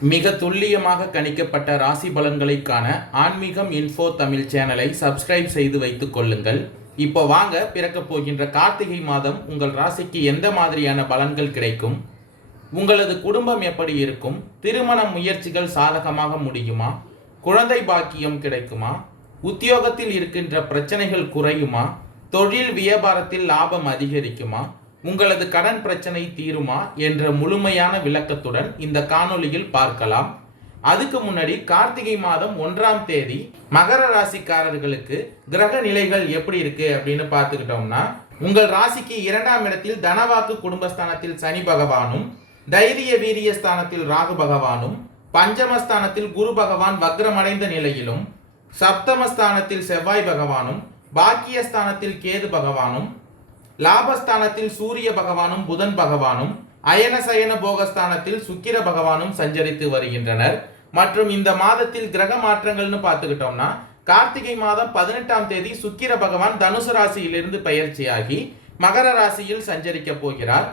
மிக துல்லியமாக கணிக்கப்பட்ட ராசி பலன்களை காண ஆன்மீகம் இன்ஃபோ தமிழ் சேனலை சப்ஸ்கிரைப் செய்து வைத்துக் கொள்ளுங்கள். இப்போ வாங்க, பிறக்கப் போகின்ற கார்த்திகை மாதம் உங்கள் ராசிக்கு எந்த மாதிரியான பலன்கள் கிடைக்கும், உங்களது குடும்பம் எப்படி இருக்கும், திருமண முயற்சிகள் சாதகமாக முடியுமா, குழந்தை பாக்கியம் கிடைக்குமா, உத்தியோகத்தில் இருக்கின்ற பிரச்சனைகள் குறையுமா, தொழில் வியாபாரத்தில் லாபம் அதிகரிக்குமா, உங்களது கடன் பிரச்சனை தீருமா என்ற முழுமையான விளக்கத்துடன் இந்த காணொளியில் பார்க்கலாம். அதுக்கு முன்னாடி கார்த்திகை மாதம் 1ஆம் தேதி மகர ராசிக்காரர்களுக்கு கிரக நிலைகள் எப்படி இருக்கு அப்படின்னு பார்த்துக்கிட்டோம்னா, உங்கள் ராசிக்கு 2ஆம் இடத்தில் தனவாக்கு குடும்பஸ்தானத்தில் சனி பகவானும், தைரிய வீரிய ஸ்தானத்தில் ராகு பகவானும், பஞ்சமஸ்தானத்தில் குரு பகவான் வக்ரமடைந்த நிலையிலும், சப்தமஸ்தானத்தில் செவ்வாய் பகவானும், பாக்கியஸ்தானத்தில் கேது பகவானும், லாபஸ்தானத்தில் சூரிய பகவானும் புதன் பகவானும், அயனசயன போகஸ்தானத்தில் சுக்கிர பகவானும் சஞ்சரித்து வருகின்றனர். மற்றும் இந்த மாதத்தில் கிரக மாற்றங்கள்னு பார்த்துக்கிட்டோம்னா, கார்த்திகை மாதம் 18ஆம் தேதி சுக்கிர பகவான் தனுசு ராசியிலிருந்து பெயர்ச்சியாகி மகர ராசியில் சஞ்சரிக்க போகிறார்.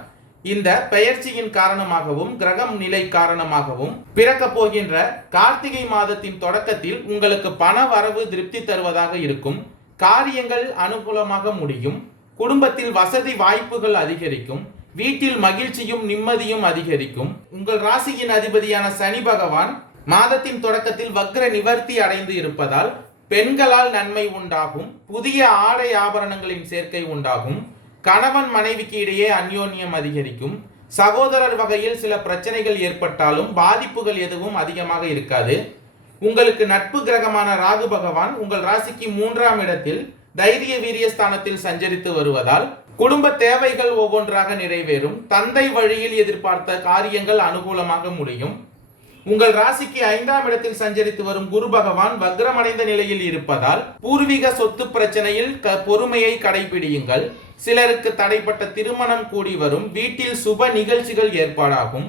இந்த பெயர்ச்சியின் காரணமாகவும் கிரகம் நிலை காரணமாகவும் பிறக்க போகின்ற கார்த்திகை மாதத்தின் தொடக்கத்தில் உங்களுக்கு பண வரவு திருப்தி தருவதாக இருக்கும். காரியங்கள் அனுகூலமாக முடியும். குடும்பத்தில் வசதி வாய்ப்புகள் அதிகரிக்கும். வீட்டில் மகிழ்ச்சியும் நிம்மதியும் அதிகரிக்கும். உங்கள் ராசியின் அதிபதியான சனி பகவான் மாதத்தின் தொடக்கத்தில் வக்ர நிவர்த்தி அடைந்து இருப்பதால் பெண்களால் நன்மை உண்டாகும். புதிய ஆடை ஆபரணங்களின் சேர்க்கை உண்டாகும். கணவன் மனைவிக்கு இடையே அந்யோன்யம் அதிகரிக்கும். சகோதரர் வகையில் சில பிரச்சனைகள் ஏற்பட்டாலும் பாதிப்புகள் எதுவும் அதிகமாக இருக்காது. உங்களுக்கு நட்பு கிரகமான ராகு பகவான் உங்கள் ராசிக்கு 3ஆம் இடத்தில் தைரிய வீரியஸ்தானத்தில் சஞ்சரித்து வருவதால் குடும்ப தேவைகள் ஒவ்வொன்றாக நிறைவேறும். தந்தை வழியில் எதிர்பார்த்த காரியங்கள் அனுகூலமாக முடியும். உங்கள் ராசிக்கு 5ஆம் இடத்தில் சஞ்சரித்து வரும் குரு பகவான் வக்ரமடைந்த நிலையில் இருப்பதால் பூர்வீக சொத்து பிரச்சனையில் பொறுமையை கடைபிடியுங்கள். சிலருக்கு தடைப்பட்ட திருமணம் கூடி வரும். வீட்டில் சுப நிகழ்ச்சிகள் ஏற்பாடாகும்.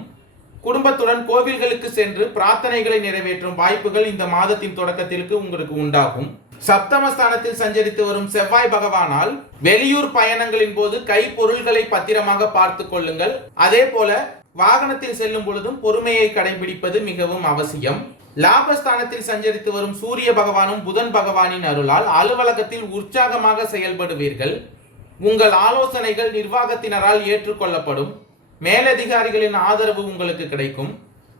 குடும்பத்துடன் கோவில்களுக்கு சென்று பிரார்த்தனைகளை நிறைவேற்றும் வாய்ப்புகள் இந்த மாதத்தின் தொடக்கத்திற்கு உங்களுக்கு உண்டாகும். சப்தமஸ்தானத்தில் சஞ்சரித்து வரும் செவ்வாய் பகவானால் வெளியூர் பயணங்களின் போது கை பொருள்களை பத்திரமாக பார்த்து கொள்ளுங்கள். அதே போல வாகனத்தில் செல்லும் பொழுதும் பொறுமையை கடைபிடிப்பது மிகவும் அவசியம். லாபஸ்தானத்தில் சஞ்சரித்து வரும் சூரிய பகவானும் புதன் பகவானின் அருளால் அலுவலகத்தில் உற்சாகமாக செயல்படுவீர்கள். உங்கள் ஆலோசனைகள் நிர்வாகத்தினரால் ஏற்றுக்கொள்ளப்படும். மேலதிகாரிகளின் ஆதரவு உங்களுக்கு கிடைக்கும்.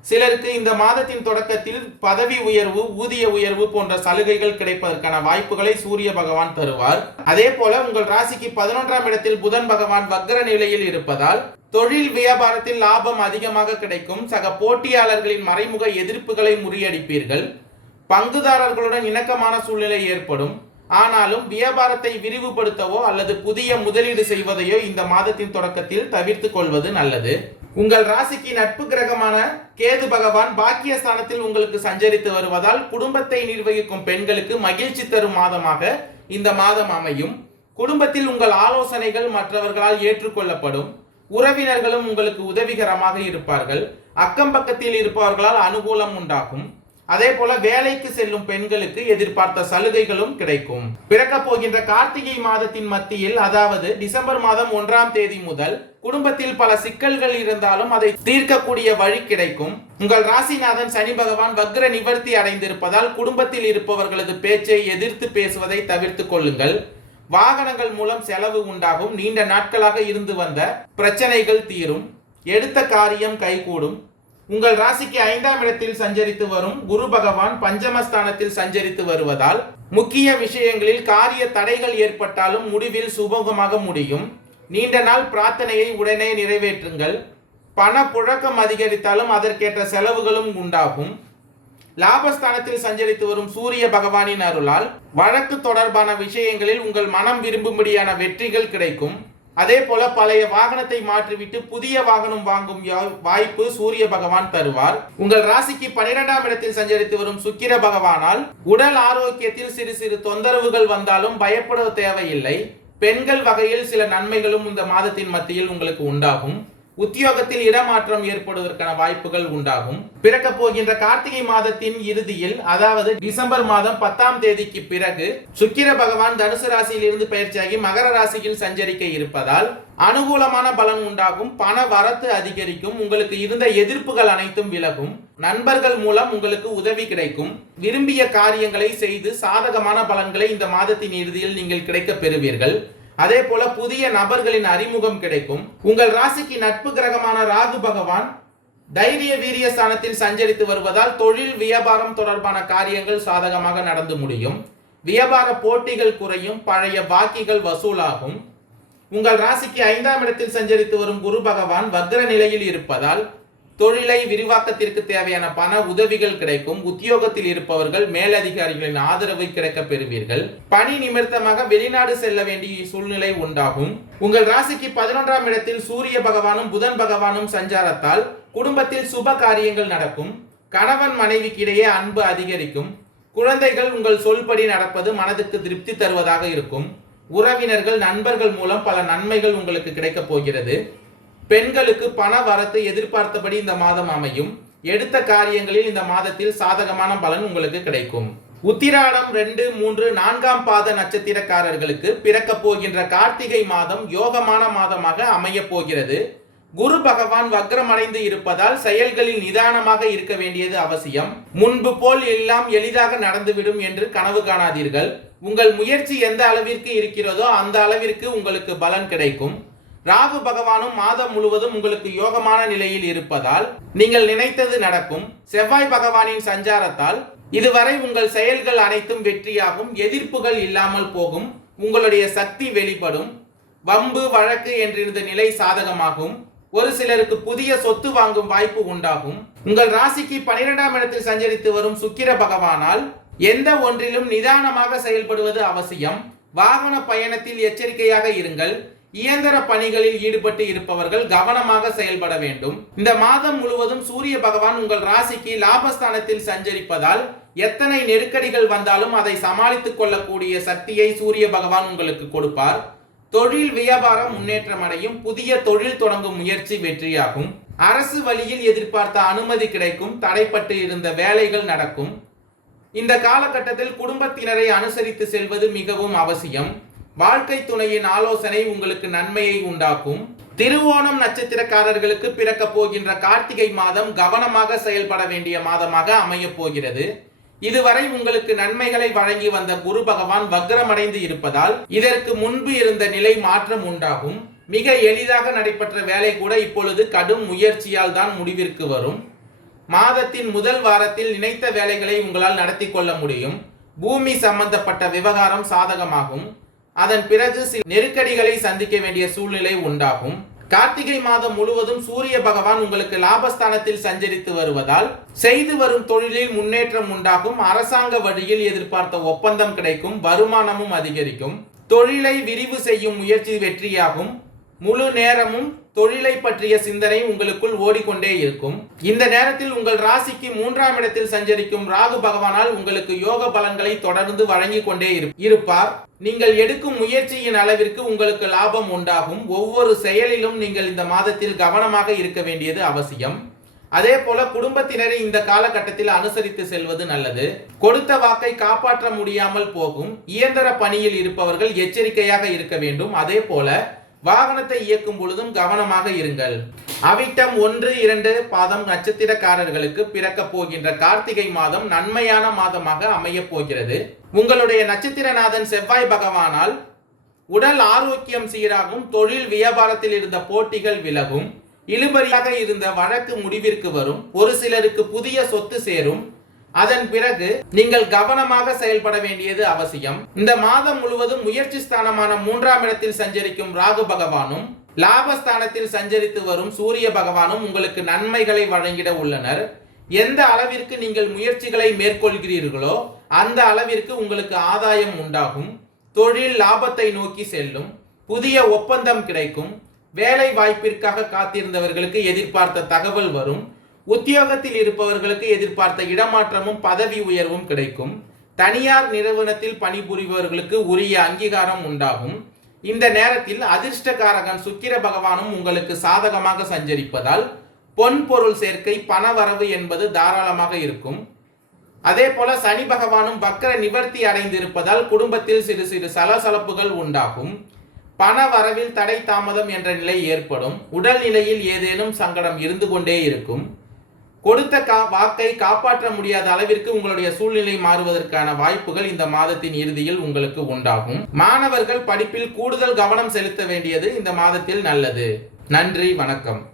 சிலருக்கு இந்த மாதத்தின் தொடக்கத்தில் பதவி உயர்வு, ஊதிய உயர்வு போன்ற சலுகைகள் கிடைப்பதற்கான வாய்ப்புகளை சூரிய பகவான் தருவார். அதே போல உங்கள் ராசிக்கு 11ஆம் இடத்தில் புதன் பகவான் வக்ர நிலையில் இருப்பதால் தொழில் வியாபாரத்தில் லாபம் அதிகமாக கிடைக்கும். சக போட்டியாளர்களின் மறைமுக எதிர்ப்புகளை முறியடிப்பீர்கள். பங்குதாரர்களுடன் இணக்கமான சூழ்நிலை ஏற்படும். ஆனாலும் வியாபாரத்தை விரிவுபடுத்தவோ அல்லது புதிய முதலீடு செய்வதையோ இந்த மாதத்தின் தொடக்கத்தில் தவிர்த்து கொள்வது நல்லது. உங்கள் ராசிக்கு நட்பு கிரகமான கேது பகவான் பாக்கியஸ்தானத்தில் உங்களுக்கு சஞ்சரித்து வருவதால் குடும்பத்தை நிர்வகிக்கும் பெண்களுக்கு மகிழ்ச்சி தரும் மாதமாக இந்த மாதம் அமையும். குடும்பத்தில் உங்கள் ஆலோசனைகள் மற்றவர்களால் ஏற்றுக்கொள்ளப்படும். உறவினர்களும் உங்களுக்கு உதவிகரமாக இருப்பார்கள். அக்கம் பக்கத்தில் இருப்பவர்களால் அனுகூலம் உண்டாகும். அதே போல வேலைக்கு செல்லும் பெண்களுக்கு எதிர்பார்த்த சலுகைகளும் கிடைக்கும். பிறக்க போகின்ற கார்த்திகை மாதத்தின் மத்தியில், அதாவது டிசம்பர் மாதம் 1ஆம் தேதி முதல் குடும்பத்தில் பல சிக்கல்கள் இருந்தாலும் அதை தீர்க்கக்கூடிய வழி கிடைக்கும். உங்கள் ராசிநாதன் சனி பகவான் வக்ர நிவர்த்தி அடைந்திருப்பதால் குடும்பத்தில் இருப்பவர்களது பேச்சை எதிர்த்து பேசுவதை தவிர்த்து கொள்ளுங்கள். வாகனங்கள் மூலம் செலவு உண்டாகும். நீண்ட நாட்களாக இருந்து வந்த பிரச்சனைகள் தீரும். எடுத்த காரியம் கைகூடும். உங்கள் ராசிக்கு 5ஆம் இடத்தில் சஞ்சரித்து வரும் குரு பகவான் பஞ்சமஸ்தானத்தில் சஞ்சரித்து வருவதால் முக்கிய விஷயங்களில் காரிய தடைகள் ஏற்பட்டாலும் முடிவில் சுபகமாக முடியும். நீண்ட நாள் பிரார்த்தனையை உடனே நிறைவேற்றுங்கள். பண புழக்கம் அதிகரித்தாலும் அதற்கேற்ற செலவுகளும் உண்டாகும். லாபஸ்தானத்தில் சஞ்சரித்து வரும் சூரிய பகவானின் அருளால் வழக்கு தொடர்பான விஷயங்களில் உங்கள் மனம் விரும்பும்படியான வெற்றிகள் கிடைக்கும். அதே போல பழைய வாகனத்தை மாற்றிவிட்டு புதிய வாகனம் வாங்கும் வாய்ப்பு சூரிய பகவான் தருவார். உங்கள் ராசிக்கு 12ஆம் இடத்தில் சஞ்சரித்து வரும் சுக்கிர பகவானால் உடல் ஆரோக்கியத்தில் சிறு சிறு தொந்தரவுகள் வந்தாலும் பயப்பட தேவையில்லை. பெண்கள் வகையில் சில நன்மைகளும் இந்த மாதத்தின் மத்தியில் உங்களுக்கு உண்டாகும். உத்தியோகத்தில் இடமாற்றம் ஏற்படுவதற்கான வாய்ப்புகள் உண்டாகும். பிறக்க போகின்ற கார்த்திகை மாதத்தின் இறுதியில், அதாவது டிசம்பர் மாதம் 10ஆம் தேதிக்கு பிறகு சுக்கிர பகவான் தனுசு ராசியிலிருந்து பயிற்சியாகி மகர ராசியில் சஞ்சரிக்க இருப்பதால் அனுகூலமான பலன் உண்டாகும். பண வரத்து அதிகரிக்கும். உங்களுக்கு இருந்த எதிர்ப்புகள் அனைத்தும் விலகும். நண்பர்கள் மூலம் உங்களுக்கு உதவி கிடைக்கும். விரும்பிய காரியங்களை செய்து சாதகமான பலன்களை இந்த மாதத்தின் இறுதியில் நீங்கள் கிடைக்க பெறுவீர்கள். அதே போல புதிய நபர்களின் அறிமுகம் கிடைக்கும். உங்கள் ராசிக்கு நட்பு கிரகமான ராகு பகவான் தைரிய வீரிய ஸ்தானத்தில் சஞ்சரித்து வருவதால் தொழில் வியாபாரம் தொடர்பான காரியங்கள் சாதகமாக நடந்து முடியும். வியாபார போட்டிகள் குறையும். பழைய பாக்கிகள் வசூலாகும். உங்கள் ராசிக்கு 5ஆம் இடத்தில் சஞ்சரித்து வரும் குரு பகவான் வக்ர நிலையில் இருப்பதால் தொழிலை விரிவாக்கத்திற்கு தேவையான பண உதவிகள் கிடைக்கும். உத்தியோகத்தில் இருப்பவர்கள் மேலதிகாரிகளின் ஆதரவை கிடைக்க பெறுவீர்கள். பணி நிமித்தமாக வெளிநாடு செல்ல வேண்டிய சூழ்நிலை உண்டாகும். உங்கள் ராசிக்கு 11ஆம் இடத்தில் சூரிய பகவானும் புதன் பகவானும் சஞ்சாரத்தால் குடும்பத்தில் சுப காரியங்கள் நடக்கும். கணவன் மனைவிக்கு இடையே அன்பு அதிகரிக்கும். குழந்தைகள் உங்கள் சொல்படி நடப்பது மனதுக்கு திருப்தி தருவதாக இருக்கும். உறவினர்கள் நண்பர்கள் மூலம் பல நன்மைகள் உங்களுக்கு கிடைக்கப் போகிறது. பெண்களுக்கு பண வரத்து எதிர்பார்த்தபடி இந்த மாதம் அமையும். எடுத்த காரியங்களில் இந்த மாதத்தில் சாதகமான பலன் உங்களுக்கு கிடைக்கும். உத்திராடம் 2, 3, 4ஆம் பாத நட்சத்திரக்காரர்களுக்கு பிறக்க போகின்ற கார்த்திகை மாதம் யோகமான மாதமாக அமைய போகிறது. குரு பகவான் வக்ரமடைந்து இருப்பதால் செயல்களில் நிதானமாக இருக்க வேண்டியது அவசியம். முன்பு போல் எல்லாம் எளிதாக நடந்துவிடும் என்று கனவு காணாதீர்கள். உங்கள் முயற்சி எந்த அளவிற்கு இருக்கிறதோ அந்த அளவிற்கு உங்களுக்கு பலன் கிடைக்கும். ராகு பகவானும் மாதம் முழுவதும் உங்களுக்கு யோகமான நிலையில் இருப்பதால் நீங்கள் நினைத்தது நடக்கும். செவ்வாய் பகவானின் சஞ்சாரத்தால் இதுவரை உங்கள் செயல்கள் அனைத்தும் வெற்றியாகும். எதிர்ப்புகள் இல்லாமல் போகும். உங்களுடைய சக்தி வெளிப்படும். வம்பு வழக்கு என்றிருந்த நிலை சாதகமாகும். ஒரு சிலருக்கு புதிய சொத்து வாங்கும் வாய்ப்பு உண்டாகும். உங்கள் ராசிக்கு 12ஆம் இடத்தில் சஞ்சரித்து வரும் சுக்கிர பகவானால் எந்த ஒன்றிலும் நிதானமாக செயல்படுவது அவசியம். வாகன பயணத்தில் எச்சரிக்கையாக இருங்கள். இயந்திர பணிகளில் ஈடுபட்டு இருப்பவர்கள் கவனமாக செயல்பட வேண்டும். இந்த மாதம் முழுவதும் சூரிய பகவான் உங்கள் ராசிக்கு லாபஸ்தானத்தில் சஞ்சரிப்பதால் எத்தனை நெருக்கடிகள் வந்தாலும் அதை சமாளித்துக் கொள்ளக்கூடிய சக்தியை சூரிய பகவான் உங்களுக்கு கொடுப்பார். தொழில் வியாபாரம் முன்னேற்றம் அடையும். புதிய தொழில் தொடங்கும் முயற்சி வெற்றியாகும். அரசு வழியில் எதிர்பார்த்த அனுமதி கிடைக்கும். தடைப்பட்டு இருந்த வேலைகள் நடக்கும். இந்த காலகட்டத்தில் குடும்பத்தினரை அனுசரித்து செல்வது மிகவும் அவசியம். வாழ்க்கை துணையின் ஆலோசனை உங்களுக்கு நன்மையை உண்டாக்கும். திருவோணம் நட்சத்திரக்காரர்களுக்கு பிறக்க போகின்ற கார்த்திகை மாதம் கவனமாக செயல்பட வேண்டிய மாதமாக அமைய போகிறது. இதுவரை உங்களுக்கு நன்மைகளை வழங்கி வந்த குரு பகவான் வக்ரமடைந்து இருப்பதால் இதற்கு முன்பு இருந்த நிலை மாற்றம் உண்டாகும். மிக எளிதாக நடைபெற்ற வேலை கூட இப்பொழுது கடும் முயற்சியால் தான் முடிவிற்கு வரும். மாதத்தின் முதல் வாரத்தில் நினைத்த வேலைகளை உங்களால் நடத்தி கொள்ள முடியும். பூமி சம்பந்தப்பட்ட விவகாரம் சாதகமாகும். அதன் பிறகு சில நெருக்கடிகளை சந்திக்க வேண்டிய சூழ்நிலை உண்டாகும். கார்த்திகை மாதம் முழுவதும் சூரிய பகவான் உங்களுக்கு லாபஸ்தானத்தில் சஞ்சரித்து வருவதால் செய்து வரும் தொழிலில் முன்னேற்றம் உண்டாகும். அரசாங்க வழியில் எதிர்பார்த்த ஒப்பந்தம் கிடைக்கும். வருமானமும் அதிகரிக்கும். தொழிலை விரிவு செய்யும் முயற்சி வெற்றியாகும். முழு நேரமும் தொழிலை பற்றிய சிந்தனை உங்களுக்குள் ஓடிக்கொண்டே இருக்கும். இந்த நேரத்தில் உங்கள் ராசிக்கு 3ஆம் இடத்தில் சஞ்சரிக்கும் ராகு பகவானால் உங்களுக்கு யோக பலன்களை தொடர்ந்து வழங்கி கொண்டே இருப்பார். நீங்கள் எடுக்கும் முயற்சியின் அளவிற்கு உங்களுக்கு லாபம் உண்டாகும். ஒவ்வொரு செயலிலும் நீங்கள் இந்த மாதத்தில் கவனமாக இருக்க வேண்டியது அவசியம். அதே போல குடும்பத்தினரை இந்த காலகட்டத்தில் அனுசரித்து செல்வது நல்லது. கொடுத்த வாக்கை காப்பாற்ற முடியாமல் போகும். இயந்திர பணியில் இருப்பவர்கள் எச்சரிக்கையாக இருக்க வேண்டும். அதே போல வாகனத்தை இயக்கும் பொழுதும் கவனமாக இருங்கள். அவிட்டம் 1, 2 பாதம் நட்சத்திரக்காரர்களுக்கு பிறக்க போகின்ற கார்த்திகை மாதம் நன்மையான மாதமாக அமைய போகிறது. உங்களுடைய நட்சத்திரநாதன் செவ்வாய் பகவானால் உடல் ஆரோக்கியம் சீராகும். தொழில் வியாபாரத்தில் இருந்த போட்டிகள் விலகும். இழுபறியாக இருந்த வழக்கு முடிவிற்கு வரும். ஒரு சிலருக்கு புதிய சொத்து சேரும். அதன் பிறகு நீங்கள் கவனமாக செயல்பட வேண்டியது அவசியம். இந்த மாதம் முழுவதும் முயற்சி ஸ்தானமான 3ஆம் இடத்தில் சஞ்சரிக்கும் ராகு பகவானும் லாபஸ்தானத்தில் சஞ்சரித்து வரும் சூரிய பகவானும் உங்களுக்கு நன்மைகளை வழங்கிட உள்ளனர். எந்த அளவிற்கு நீங்கள் முயற்சிகளை மேற்கொள்கிறீர்களோ அந்த அளவிற்கு உங்களுக்கு ஆதாயம் உண்டாகும். தொழில் லாபத்தை நோக்கி செல்லும். புதிய ஒப்பந்தம் கிடைக்கும். வேலை வாய்ப்பிற்காக காத்திருந்தவர்களுக்கு எதிர்பார்த்த தகவல் வரும். உத்தியோகத்தில் இருப்பவர்களுக்கு எதிர்பார்த்த இடமாற்றமும் பதவி உயர்வும் கிடைக்கும். தனியார் நிறுவனத்தில் பணிபுரிபவர்களுக்கு உரிய அங்கீகாரம் உண்டாகும். இந்த நேரத்தில் அதிர்ஷ்டகாரகன் சுக்கிர பகவானும் உங்களுக்கு சாதகமாக சஞ்சரிப்பதால் பொன் பொருள் சேர்க்கை பணவரவு என்பது தாராளமாக இருக்கும். அதே போல சனி பகவானும் வக்ர நிவர்த்தி அடைந்திருப்பதால் குடும்பத்தில் சிறு சிறு சலசலப்புகள் உண்டாகும். பண வரவில் தடை தாமதம் என்ற நிலை ஏற்படும். உடல் நிலையில் ஏதேனும் சங்கடம் இருந்து கொண்டே இருக்கும். கொடுத்த வாக்கை காப்பாற்ற முடியாத அளவிற்கு உங்களுடைய சூழ்நிலை மாறுவதற்கான வாய்ப்புகள் இந்த மாதத்தின் இறுதியில் உங்களுக்கு உண்டாகும். மாணவர்கள் படிப்பில் கூடுதல் கவனம் செலுத்த வேண்டியது இந்த மாதத்தில் நல்லது. நன்றி, வணக்கம்.